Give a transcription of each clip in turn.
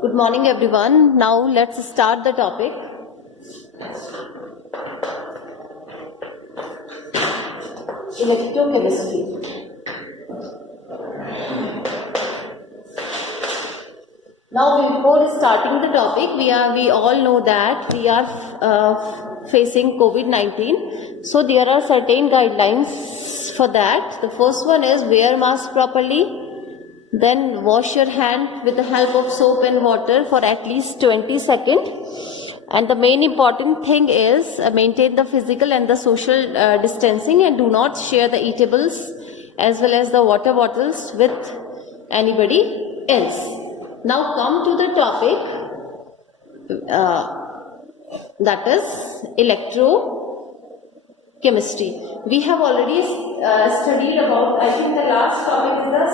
Good morning everyone. Now let's start the topic. Electrochemistry. Now before starting the topic, we all know that we are facing COVID-19. So there are certain guidelines for that. The first one is wear mask properly. Then wash your hand with the help of soap and water for at least 20 seconds. And the main important thing is maintain the physical and the social distancing, and do not share the eatables as well as the water bottles with anybody else. Now come to the topic, that is electrochemistry. We have already studied about, I think the last topic is the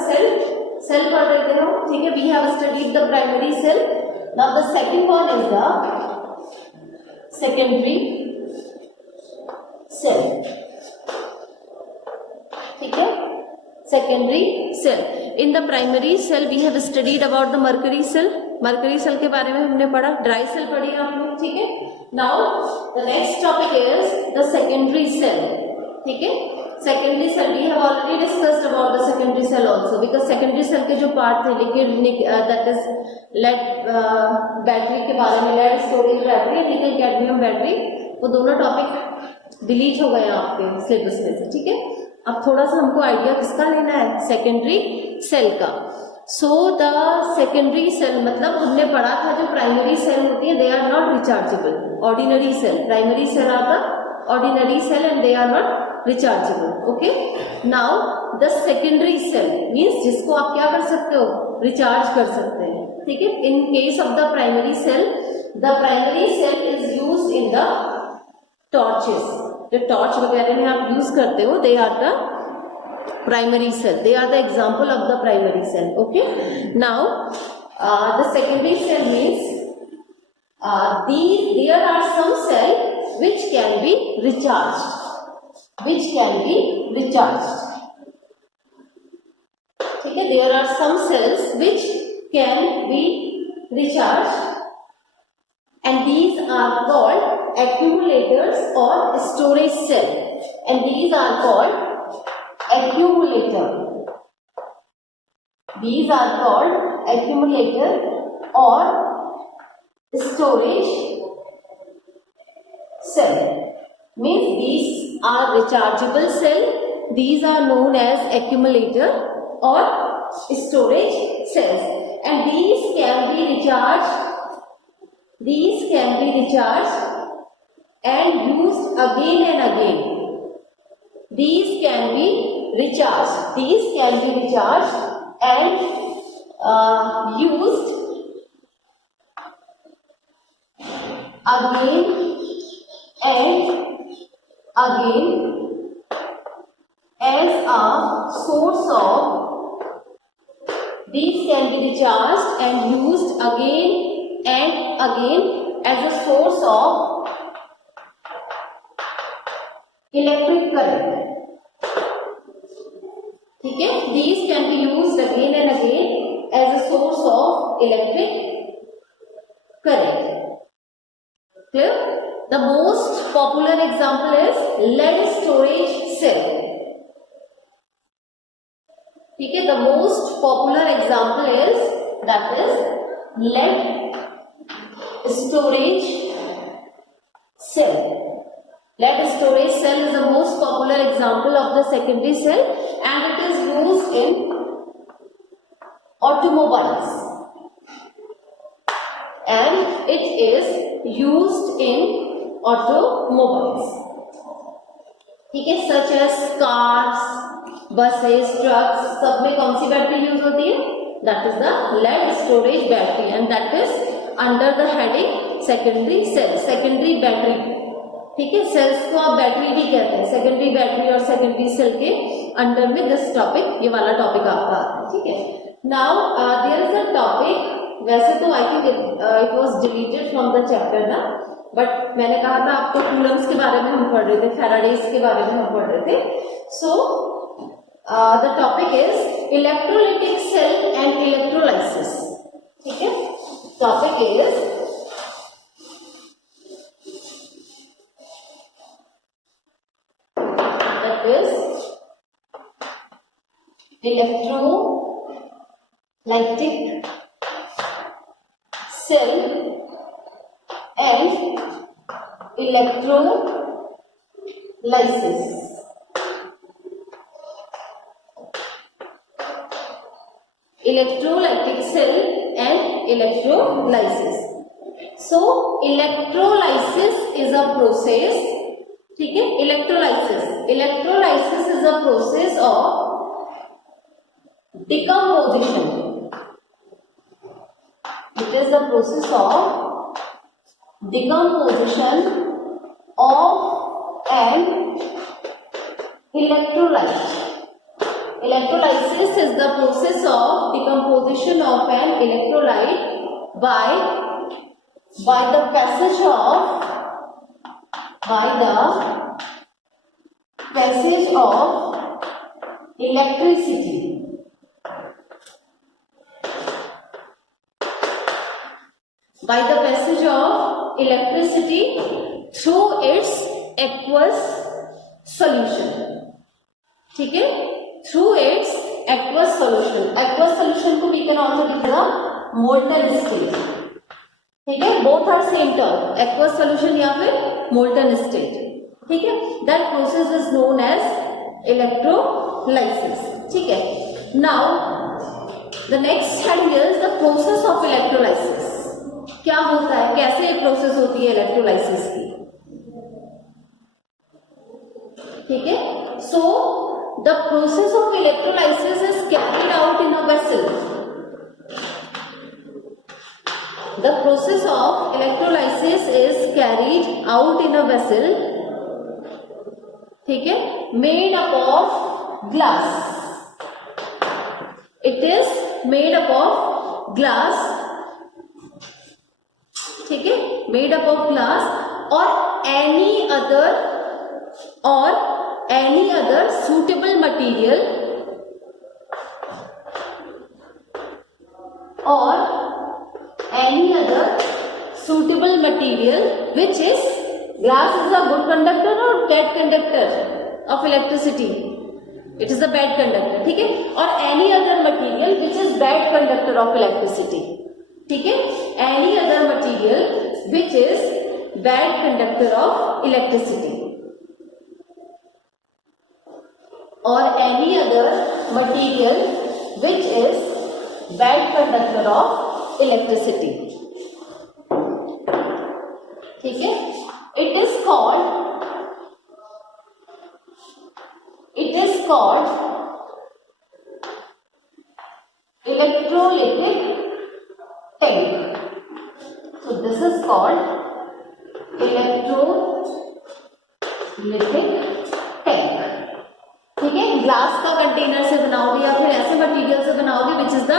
cell पढ़ रहे थे हम, ठीक है. We have studied the primary cell. Now the second one is the secondary cell. ठीक है, secondary cell. In the primary cell we have studied about the mercury cell. mercury cell के बारे में हमने पढ़ा. dry cell पढ़ी आप लोग, ठीक है. Now the next topic is the secondary cell. ठीक है. secondary cell we have already discussed about the secondary cell also, because secondary cell के जो पार्ट थे liquid that is lead battery के बारे में, lead स्टोरेज बैटरी, निकल cadmium battery, वो दोनों टॉपिक डिलीट हो गए आपके सिलेबस में से, ठीक है. अब थोड़ा सा हमको आइडिया किसका लेना है, सेकेंडरी सेल का. सो द सेकेंडरी सेल मतलब हमने पढ़ा था जो प्राइमरी सेल होती है, they are not rechargeable. Ordinary cell, primary cell are the ordinary cell and they are not rechargeable. Okay. Now the secondary cell means जिसको आप क्या कर सकते हो, रिचार्ज कर सकते हैं, ठीक है. In case of the primary cell, the primary cell is used in the torches. जो टॉर्च वगैरह में आप यूज करते हो, they are the primary cell, they are the example of the primary cell. Okay. Now the secondary cell means there are some cell which can be recharged. Which can be recharged. ठीक है. There are some cells which can be recharged, and these are called accumulators or storage cell. And these are called accumulator. These are called accumulator or storage cell. Means these are rechargeable cell. These are known as accumulator or storage cells, and these can be recharged. These can be recharged and used again and again. These can be recharged. These can be recharged and used again and again as a source of. These can be recharged and used again and again as a source of electric current. ठीक है. These can be used again and again as a source of electric current. Clear? The most popular example is lead storage cell. ठीक है. The most popular example is lead storage cell. Lead storage cell is the most popular example of the secondary cell, and it is used in automobiles, and it is used in automobiles. ठीक है. such as cars, buses, trucks, सब में कौन सी battery use होती है, that is the lead storage battery, and that is under the heading secondary cell, secondary battery. ठीक है. Sales को आप बैटरी भी कहते हैं, सेकेंडरी बैटरी और सेकेंडरी सेल के अंडर में दिस टॉपिक, ये वाला टॉपिक आपका आता है. ठीक है. Now there is a topic, वैसे तो I think it was deleted from the chapter ना, बट मैंने कहा था आपको कूलम्स के बारे में हम पढ़ रहे थे, फैराडेज के बारे में हम पढ़ रहे थे. So the topic is electrolytic cell and electrolysis. ठीक है. topic is that is electrolytic cell and electrolysis. Electrolytic cell and electrolysis. So electrolysis is a process. ठीक है, electrolysis is a process of decomposition. It is the process of decomposition of an electrolyte. Electrolysis is the process of decomposition of an electrolyte by the passage of electricity. By the passage of electricity through its aqueous solution. ठीक है, through its aqueous solution. Aqueous solution को we can also give the molten state. ठीक है, both are same term, aqueous solution या फिर molten state. ठीक है, that process is known as electrolysis. ठीक है, now the next heading is the process of electrolysis. क्या होता है, कैसे ये प्रोसेस होती है इलेक्ट्रोलाइसिस की. ठीक है, so the process of electrolysis is carried out in a vessel. The process of electrolysis is carried out in a vessel. ठीक है, made up of glass. It is made up of glass. ठीक है, made up of glass or any other suitable material which is, glass is a good conductor or bad conductor of electricity. It is a bad conductor. ठीक है, or any other material which is bad conductor of electricity. ठीक है, any other material which is bad conductor of electricity or any other material which is bad conductor of electricity. ठीक है, it is called electrolytic tank. So this is called electrolytic tank. ठीक है, glass का container से बनाओगे या फिर ऐसे मटेरियल से बनाओगे विच is the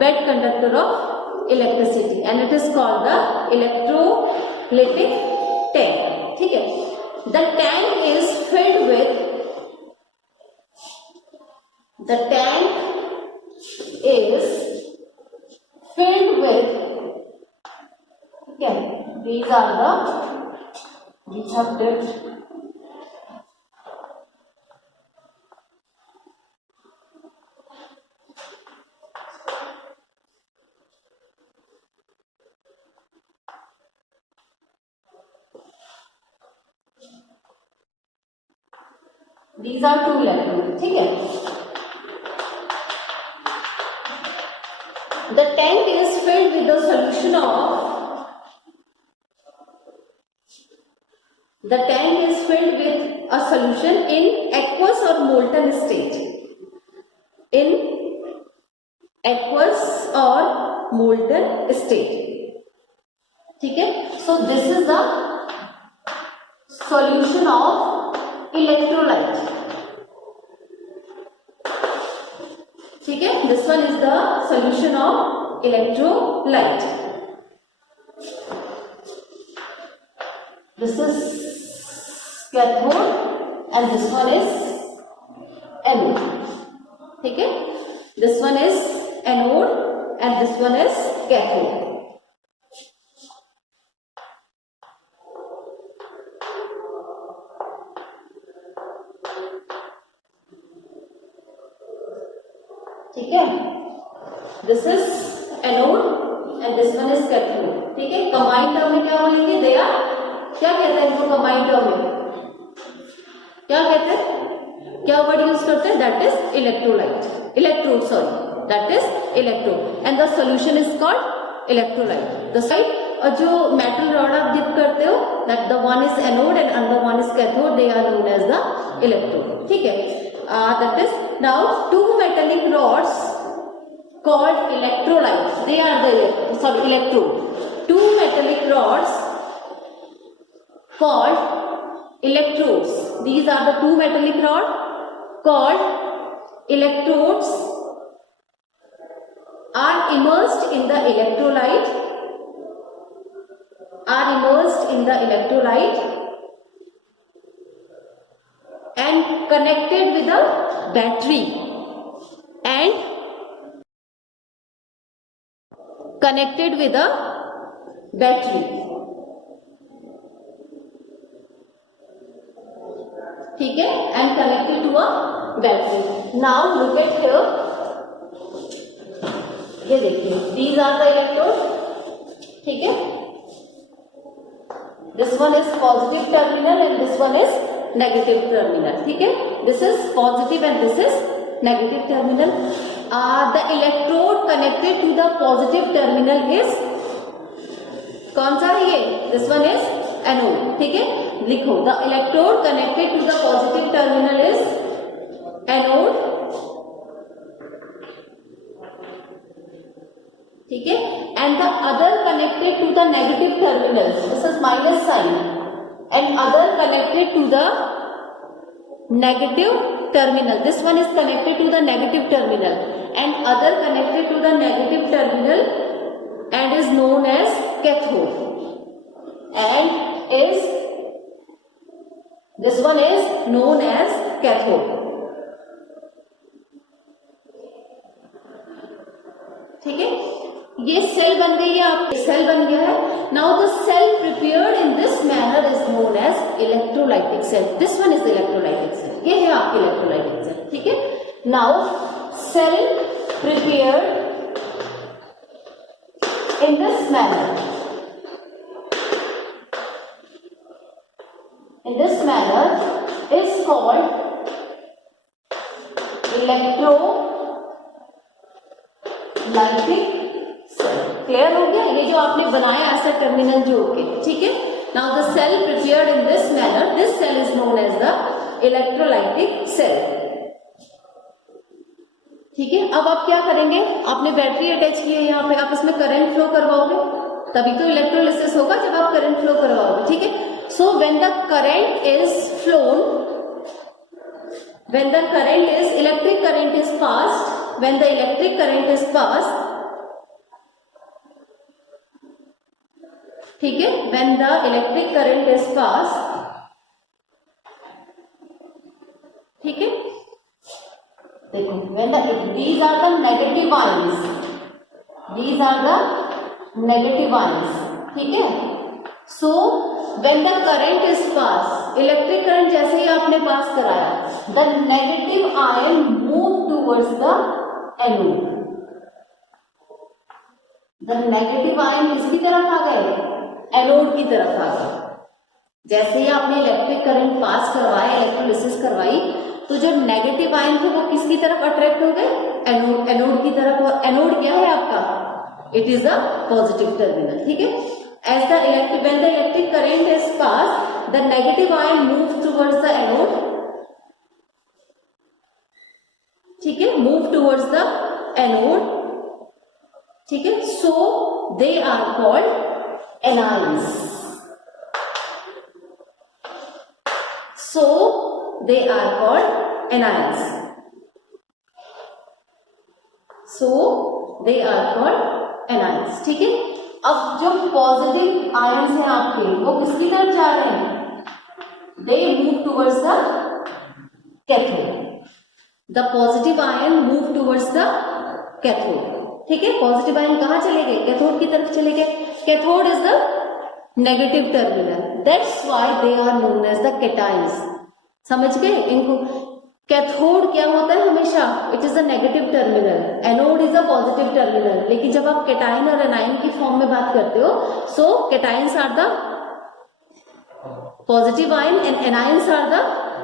bad conductor of electricity and it is called the electrolytic tank. ठीक है, the tank is filled with okay, these have dipped. These are two electrodes. ठीक है, the tank is filled with the solution of a solution in aqueous or molten state. In aqueous or molten state. ठीक है, so this is the solution of electrolyte. ठीक है, this one is the solution of electrolyte. This is cathode and this one is anode. ठीक है, this one is anode and this one is cathode. And this one is cathode, ठीक है। Combined term में क्या बोलेंगे, they are, क्या कहते हैं इनको कंबाइंड टर्म में, क्या कहते हैं, क्या वर्ड यूज करते हैं, that is electrolyte, electrode sorry, that is electrode and the solution is called electrolyte. The side और जो मेटल रॉड आप डिप करते हो, that the one is anode and another one is cathode, they are known as the electrode, ठीक है। That is now two metallic rods called electrolytes, they are the electrode, two metallic rods called electrodes, these are the two metallic rods called electrodes are immersed in the electrolyte, and connected with a battery and connected with a battery, ठीक है, and connected to a battery. Now look at here, ये देखिए, these are the electrodes, ठीक है, this one is positive terminal and this one is negative terminal, ठीक है, this is positive and this is negative terminal. The electrode connected to the positive terminal is, कौन सा है ये, this one is anode, ठीक है, लिखो, the electrode connected to the positive terminal is anode, ठीक है, and the other connected to the negative terminal, this is minus sign, and other connected to the negative terminal, this one is connected to the negative terminal and other connected to the negative terminal and is known as cathode, and is, this one is known as cathode, ठीक है, ये cell बन गई है, आप cell बन गया है। Now the cell prepared in this manner is known as electrolytic cell, this one is electrolytic cell, ये है आपकी इलेक्ट्रोलाइटिक सेल, ठीक है। Now cell prepared in this manner, is called electrolytic, clear हो गया, ये जो आपने बनाया ऐसा टर्मिनल जोड़ के, ठीक है। Now the cell prepared in this manner, this cell is known as the electrolytic cell, ठीक है। अब आप क्या करेंगे, आपने बैटरी अटैच की है यहाँ पे, आप इसमें करंट फ्लो करवाओगे, तभी तो इलेक्ट्रोलिसिस होगा जब आप करंट फ्लो करवाओगे, ठीक है। So when the current is phloem, when the current is, electric current is passed, when the electric current is passed, ठीक है, when the electric current is passed, ठीक है, देखो, when the, these are the negative ions, these are the negative ions, ठीक है। so when the current is passed, electric current जैसे ही आपने पास कराया, the negative ion move towards the anode, the negative ion किसकी तरफ आ गए, एनोड की तरफ आ गए। जैसे ही आपने इलेक्ट्रिक करंट पास करवाया, इलेक्ट्रोलिसिस करवाई, तो जो नेगेटिव आयन थे वो किसकी तरफ अट्रैक्ट हो गए, एनोड, एनोड की तरफ। और एनोड क्या है आपका, it is a positive terminal, ठीक है। As the electric, when the electric current is pass, the negative ion move towards the anode, ठीक है, मूव टुवर्ड्स द एनोड, ठीक है। So they are called anions, so they are called anions, so they are called anions, ठीक है। अब जो positive ions हैं आपके, वो किसकी तरफ जा रहे हैं, they move towards the cathode, the positive ion move towards the cathode, ठीक है। पॉजिटिव आयन कहाँ चले गए, कैथोड की तरफ चले गए। Cathode is the negative terminal, that's why they are known as the cations, समझ गए इनको। कैथोड क्या होता है हमेशा, it is a negative terminal, anode is a positive terminal. लेकिन जब आप कैटाइन और एनाइन की फॉर्म में बात करते हो, so cations are the positive ion and anions are the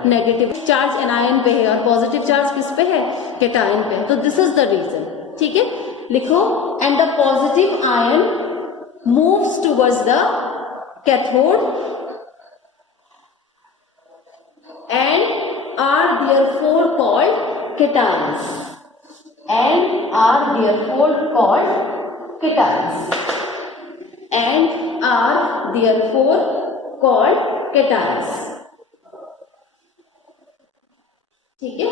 negative charge. Anion पे है और पॉजिटिव चार्ज किस पे है, कैटाइन पे। तो दिस इज द रीजन, ठीक है, लिखो। And the positive ion moves towards the cathode and are therefore called cations, and are therefore called cations, and are therefore called cations, ठीक है।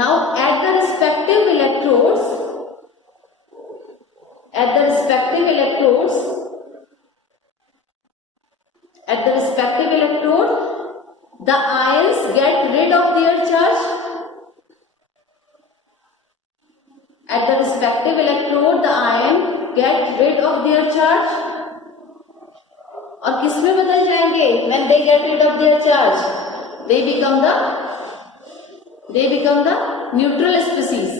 Now at the respective electrodes, at the respective electrodes, at the respective electrode, the ions get rid of their charge. At the respective electrode, the ion get rid of their charge. और किसमें बदल जाएंगे? When they get rid of their charge, they become the neutral species.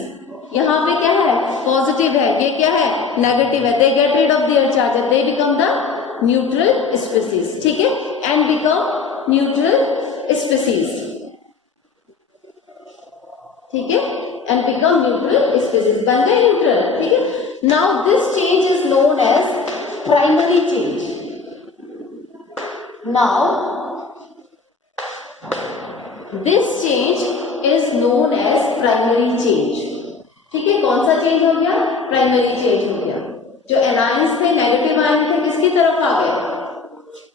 यहाँ पे क्या है? Positive है, ये क्या है? नेगेटिव है। They get rid of their charge and they become the neutral species, ठीक है, and become neutral species, ठीक है, and become neutral species, बन गए न्यूट्रल, ठीक है। Now this change is known as primary change. Now this change is known as primary change, ठीक है। कौन सा चेंज हो गया? प्राइमरी चेंज हो गया। जो एनाइंस थे, नेगेटिव आयन थे, किसकी तरफ आ गए?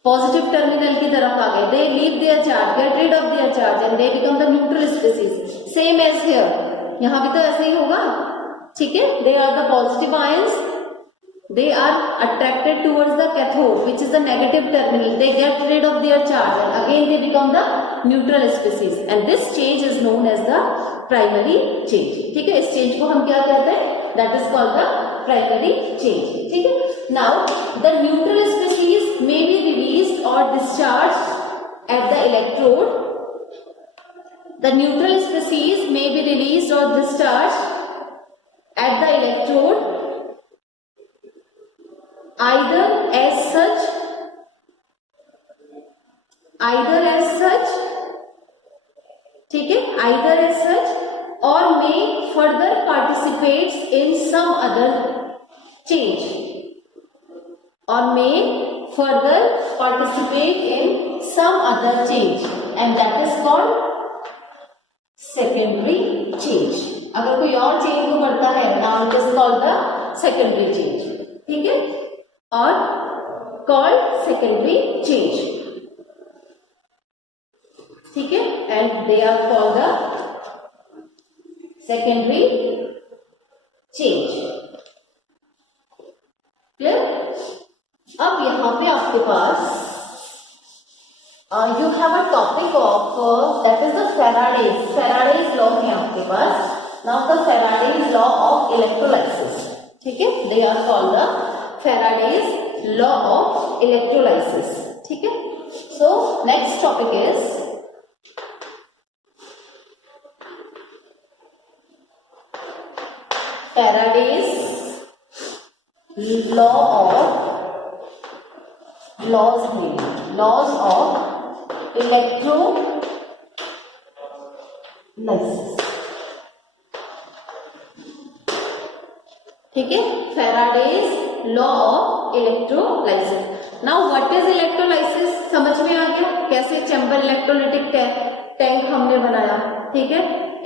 पॉजिटिव टर्मिनल की तरफ आ गए। They leave their charge, get rid of their charge and they become the neutral species. Same as here, यहाँ भी तो ऐसे ही होगा, ठीक है। They are the positive ions, they are attracted towards the cathode which is the negative terminal, they get rid of their charge and again they become the neutral species, and this change is known as the primary change, ठीक है। इस change को हम क्या कहते हैं? that is called the primary change, ठीक है। now the neutral species may be released or discharged at the electrode. The neutral species may be released or discharged at the electrode either as such, ठीक है, either as such or may further participates in some other change, or may further participate in some other change, and that is called secondary change. अगर कोई और change को बढ़ता है, now it is called the secondary change, ठीक है, और called secondary change, ठीक है, and they are called the secondary change. clear? अब यहाँ पे आपके पास you have a topic of that is the Faraday's law है आपके पास. Now the Faraday's law of electrolysis, ठीक है, they are called the Faraday's law of electrolysis, ठीक है. So next topic is Faraday's laws of electrolysis, ठीक है. Faraday's law of electrolysis. Now what is electrolysis? समझ में आ गया कैसे चैम्बर इलेक्ट्रोलाइटिक टैंक हमने बनाया, ठीक है.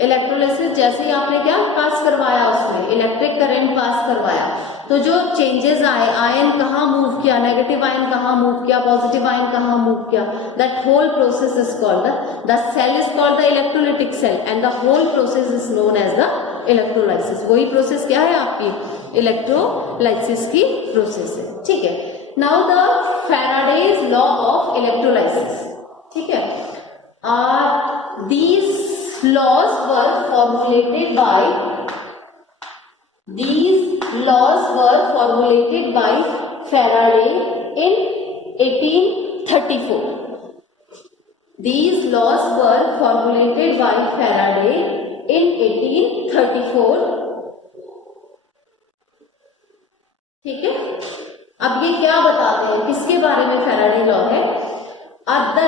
इलेक्ट्रोलाइसिस जैसे ही आपने क्या पास करवाया, उसमें इलेक्ट्रिक करंट पास करवाया, तो जो चेंजेस आए, आयन कहाँ मूव किया, नेगेटिव आयन कहाँ मूव किया, पॉजिटिव आयन कहाँ मूव किया, that whole process is called the cell is called the electrolytic cell and the whole process is known as the electrolysis. वही प्रोसेस क्या है आपकी इलेक्ट्रोलाइसिस की प्रोसेस है, ठीक है. Now the Faraday's law of electrolysis, ठीक है. These laws were formulated by Faraday in 1834. These laws were formulated by Faraday in 1834. ठीक है, अब ये क्या बताते हैं, किसके बारे में फेराडे लॉ है? The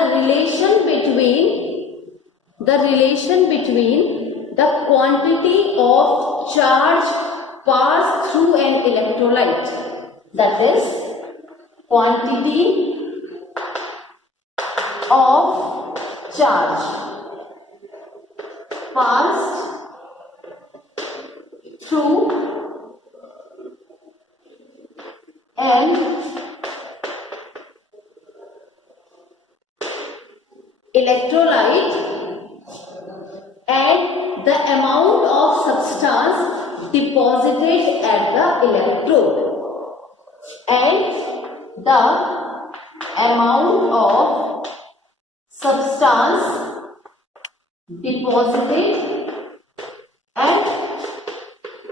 relation between the quantity of charge pass through an electrolyte, that is quantity of charge passed through an electrolyte and the amount of substance deposited at the electrode and the amount of substance deposited at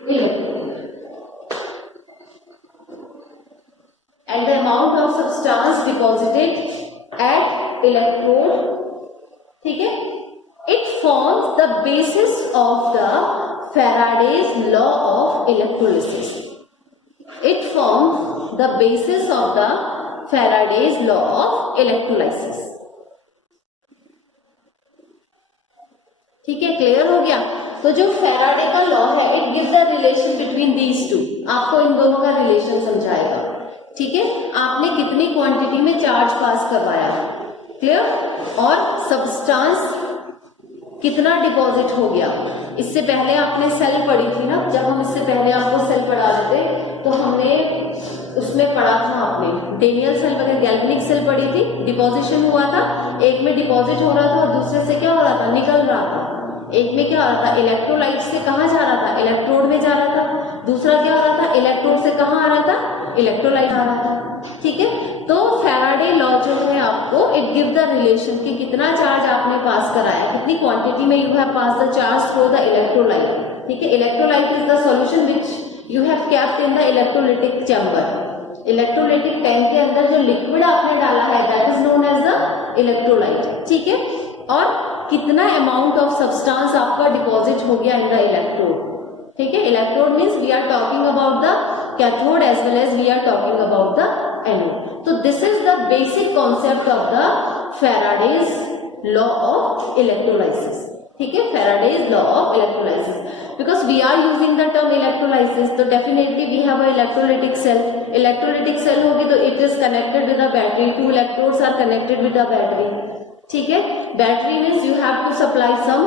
electrode and the amount of substance deposited at electrode, ठीक है, it forms the basis of the Faraday's law of electrolysis. It forms the basis of the Faraday's law of electrolysis. ठीक है, clear हो गया? तो जो Faraday का law है, it gives the relation between these two, आपको इन दोनों का रिलेशन समझाएगा। ठीक है, आपने कितनी क्वांटिटी में चार्ज पास करवाया, क्लियर, और सब्सटेंस कितना डिपॉजिट हो गया। इससे पहले आपने सेल पढ़ी थी ना, जब हम इससे पहले आपको सेल पढ़ा देते तो हमने उसमें पढ़ा था, आपने डेनियल सेल वगैरह गैल्वेनिक सेल पढ़ी थी, डिपॉजिशन हुआ था, एक में डिपॉजिट हो रहा था और दूसरे से क्या हो रहा था, निकल रहा था। एक में क्या हो रहा था, इलेक्ट्रोलाइट से कहाँ जा रहा था, इलेक्ट्रोड में जा रहा था। दूसरा क्या हो रहा था, इलेक्ट्रोड से कहाँ आ रहा था, इलेक्ट्रोलाइट आ रहा था। ठीक है, तो फेराडे लॉ जो है आपको इट गिव द रिलेशन कि कितना चार्ज आपने पास कराया, कितनी क्वांटिटी में you have pass the charge through the electrolyte. ठीक है, electrolyte is the solution which you have kept in the electrolytic chamber. Electrolytic tank के अंदर जो लिक्विड आपने डाला है that is known as the electrolyte. ठीक है, और कितना अमाउंट ऑफ सब्सटेंस आपका डिपॉजिट हो गया इन द इलेक्ट्रोड। ठीक है, electrode means we are talking about the cathode as well as we are talking about the anode. तो this is the basic concept of the Faraday's law of electrolysis. ठीक है, Faraday's law of electrolysis, because we are using the term electrolysis, तो definitely we have a electrolytic cell. Electrolytic cell होगी तो it is connected with a battery, 2 electrodes are connected with a battery. ठीक है, battery means you have to supply some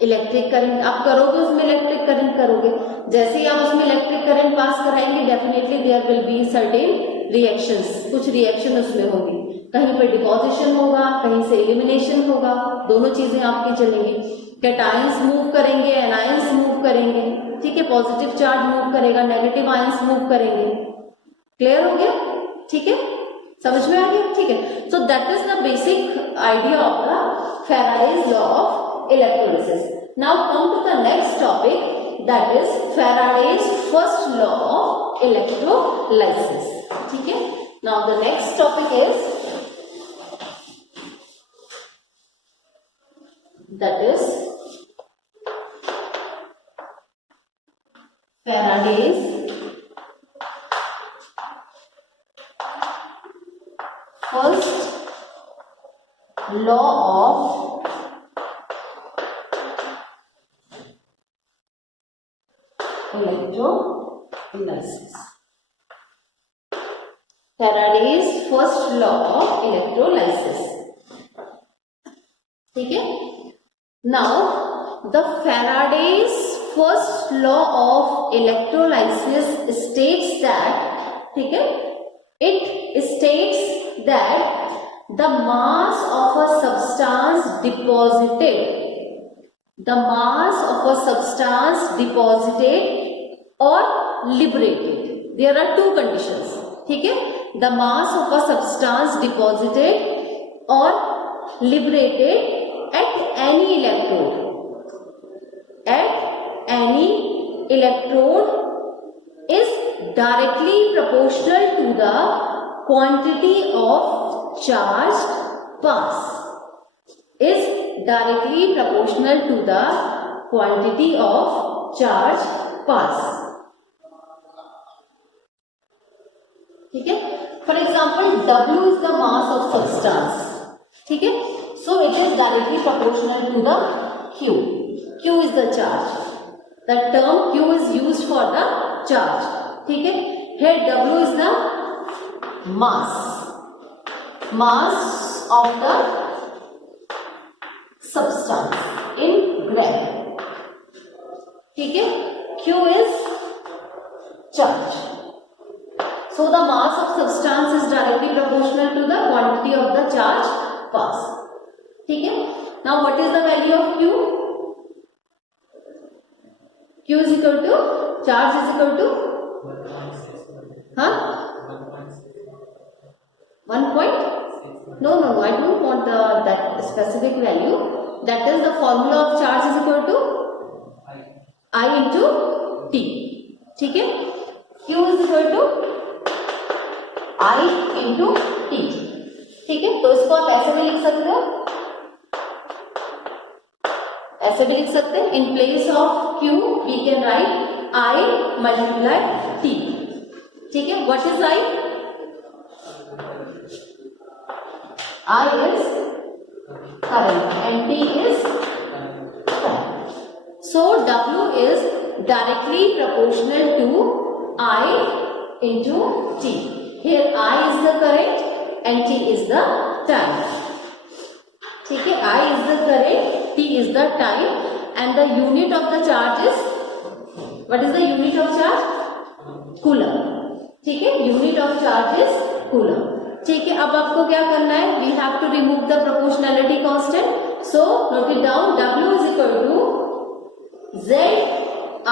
electric current, आप करोगे उसमें electric current करोगे, जैसे ही आप उसमें इलेक्ट्रिक करंट पास कराएंगे definitely there will be certain reactions, कुछ रिएक्शन उसमें होगी, कहीं पे डिपोजिशन होगा, कहीं से एलिमिनेशन होगा, दोनों चीजें आपकी चलेंगी। कैटायंस मूव करेंगे, एनायंस मूव करेंगे। ठीक है, पॉजिटिव चार्ज मूव करेगा, नेगेटिव आयंस मूव करेंगे। क्लियर हो गया? ठीक है, समझ में आ गया? ठीक है, so that is the basic idea of the Faraday's law of electrolysis. Now come to the next topic, that is Faraday's first law of electrolysis. ठीक है, now the next topic is that is Faraday's first law of electrolysis. Faraday's first law of electrolysis. ठीक है, now the Faraday's first law of electrolysis states that, ठीक है, it states that the mass of a substance deposited, the mass of a substance deposited or liberated, there are two conditions. ठीक है, the mass of a substance deposited or liberated at any electrode is directly proportional to the quantity of charged pass. is directly proportional to the quantity of charge passed. ठीक है, for example W is the mass of substance. ठीक है, so it is directly proportional to the Q. Q is the charge. The term Q is used for the charge. ठीक है, here W is the mass of the substance in gram. ठीक है, Q is charge. So the mass of substance is directly proportional to the quantity of the charge passed. ठीक है, now what is the value of Q? Q is equal to charge is equal to 1 point? No, I don't want that specific value. That is the formula of charge is equal to I into T. ठीक है, Q is equal to I into T. ठीक है, तो इसको आप ऐसे भी लिख सकते हो, ऐसे भी लिख सकते हैं. In place of Q we can write I multiply T. ठीक है, what is I? I is current and T is time. So W is directly proportional to I into T. Here I is the current and T is the time. ठीक है, I is the current, T is the time, and the unit of the charge is, what is the unit of charge? Coulomb. ठीक है, unit of charge is coulomb. ठीक है, अब आपको क्या करना है? We have to remove the proportionality constant. So note it down. W is equal to Z I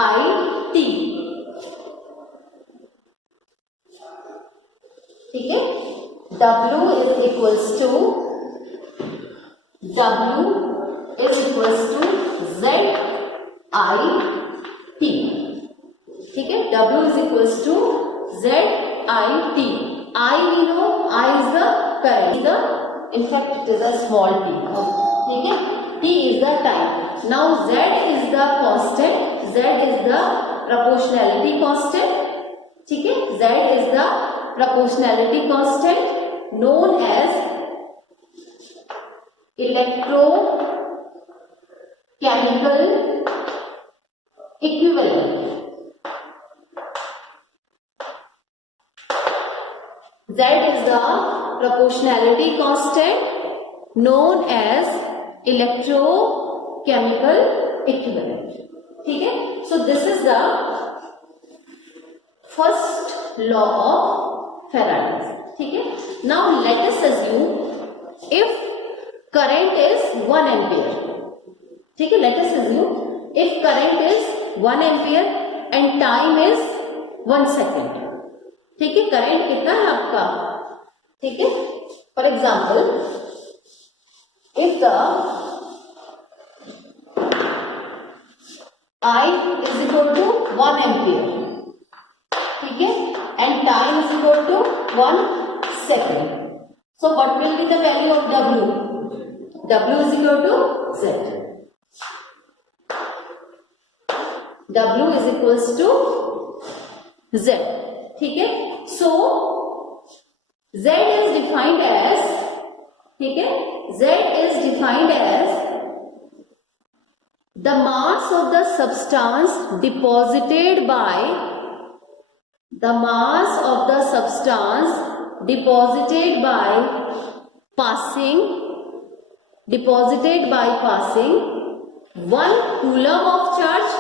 T. ठीक है, W is equals to Z I T. ठीक है, W is equals to Z I T. I we know I is the current. In fact it is a small t. ठीक है, T is the time. Now Z is the constant. Z is the proportionality constant. ठीक है, Z is the proportionality constant known as electrochemical equivalent. Z is the proportionality constant known as electrochemical equivalent. ठीक है, so this is the first law of Faraday. ठीक है, now let us assume if current is 1 ampere. ठीक है, let us assume if current is 1 ampere and time is 1 second. ठीक है, current कितना है आपका? ठीक है, for example if the I is equal to 1 ampere, ठीक है, and time is equal to 1 second. So what will be the value of W? W is equal to Z. W is equals to Z. ठीक है, so Z is defined as, ठीक है, Z is defined as the mass of the substance deposited by passing 1 coulomb of charge,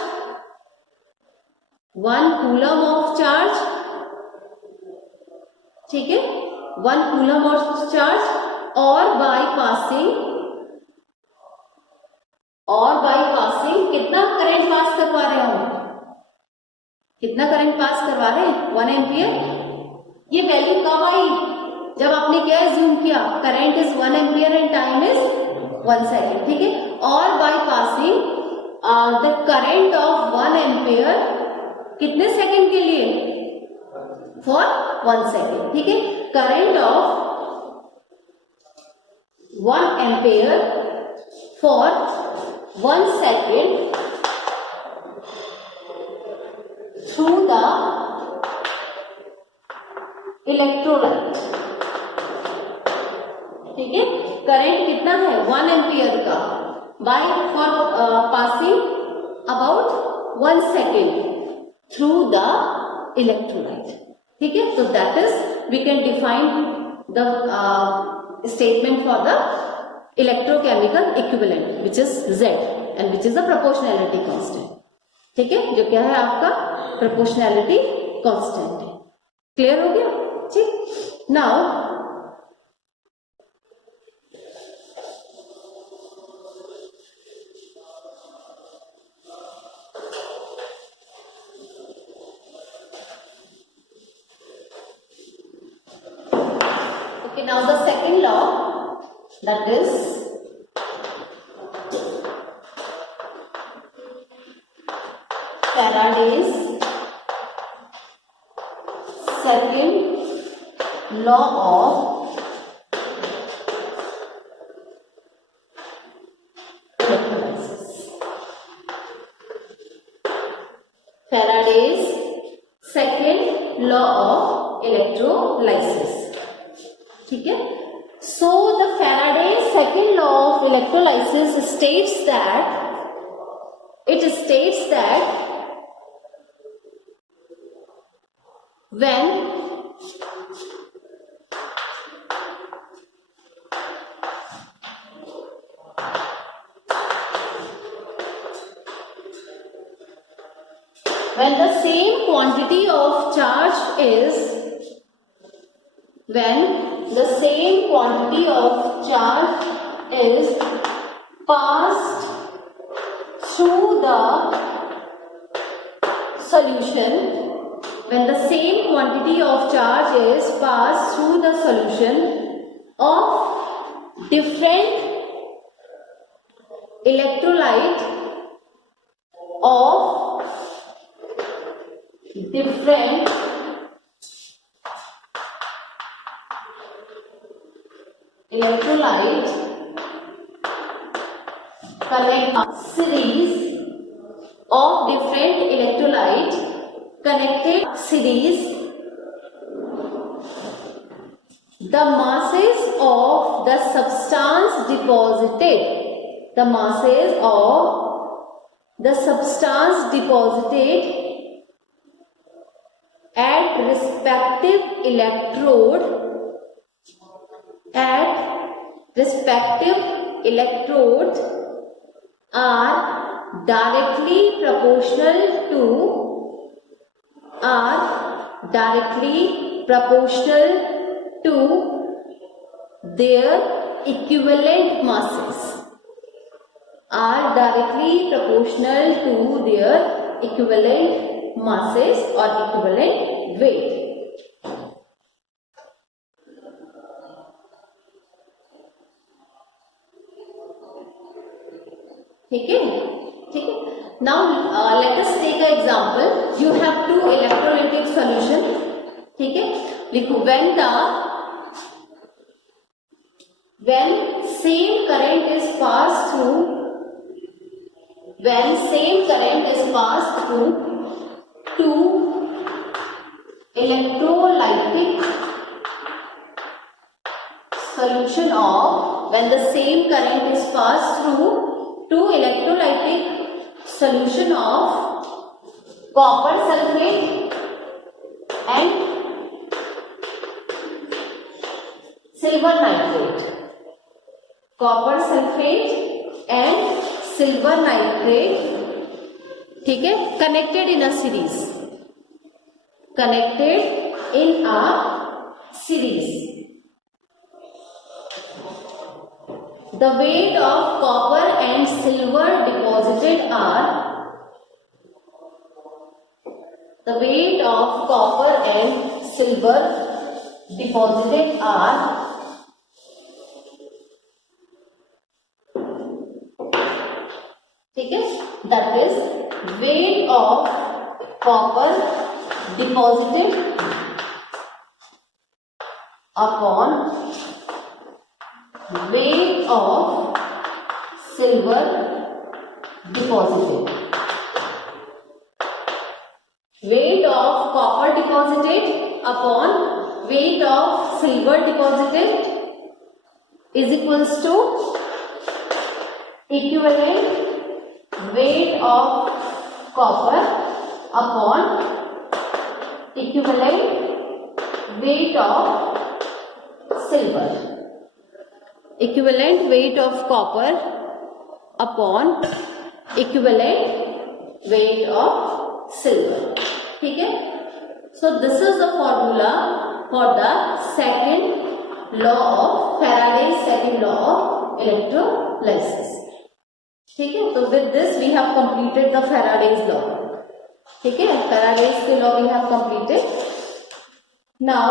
1 coulomb of charge. ठीक है, 1 coulomb of charge और by passing कितना current pass करवा रहे हो? कितना करंट पास करवा रहे हैं? 1 एम्पियर. ये वैल्यू कब आई? जब आपने क्या एज्यूम किया? Current is 1 ampere and time is 1 second. ठीक है, और by passing the current of 1 ampere कितने सेकेंड के लिए? For 1 second. ठीक है, current of 1 ampere for 1 second through the electrolyte. ठीक है, करंट कितना है 1 एम्पियर का by for passing about 1 second through the electrolyte. ठीक है, तो that is we can define the statement for the electrochemical equivalent which is Z and which is the proportionality constant. ठीक है, जो क्या है आपका प्रोपोर्शनैलिटी कांस्टेंट है. क्लियर हो गया? ठीक. Now now the second law, that is Faraday's second law of electrolysis. Faraday's second law of electrolysis. ठीक है, so the Faraday's second law of electrolysis states that when the same quantity of charge is passed through the solution, when the same quantity of charge is passed through the solution of different electrolyte connected series, the masses of the substance deposited at respective electrode are directly proportional to their equivalent masses, or equivalent weight. ठीक है. Now let us take an example. You have two electrolytic solution. ठीक है, लिखो when same current is passed through two electrolytic solution of copper sulfate and silver nitrate. ठीक है, connected in a series. The weight of copper and silver deposited are ठीक है, that is weight of copper deposited upon weight of silver deposited. Weight of copper deposited upon weight of silver deposited is equals to equivalent weight of copper upon equivalent weight of silver. Equivalent weight of copper upon equivalent weight of silver. ठीक है? So this is the formula for the second law of Faraday's second law of electrolysis. ठीक है? तो with this we have completed the Faraday's law. ठीक है? Faraday's law we have completed. Now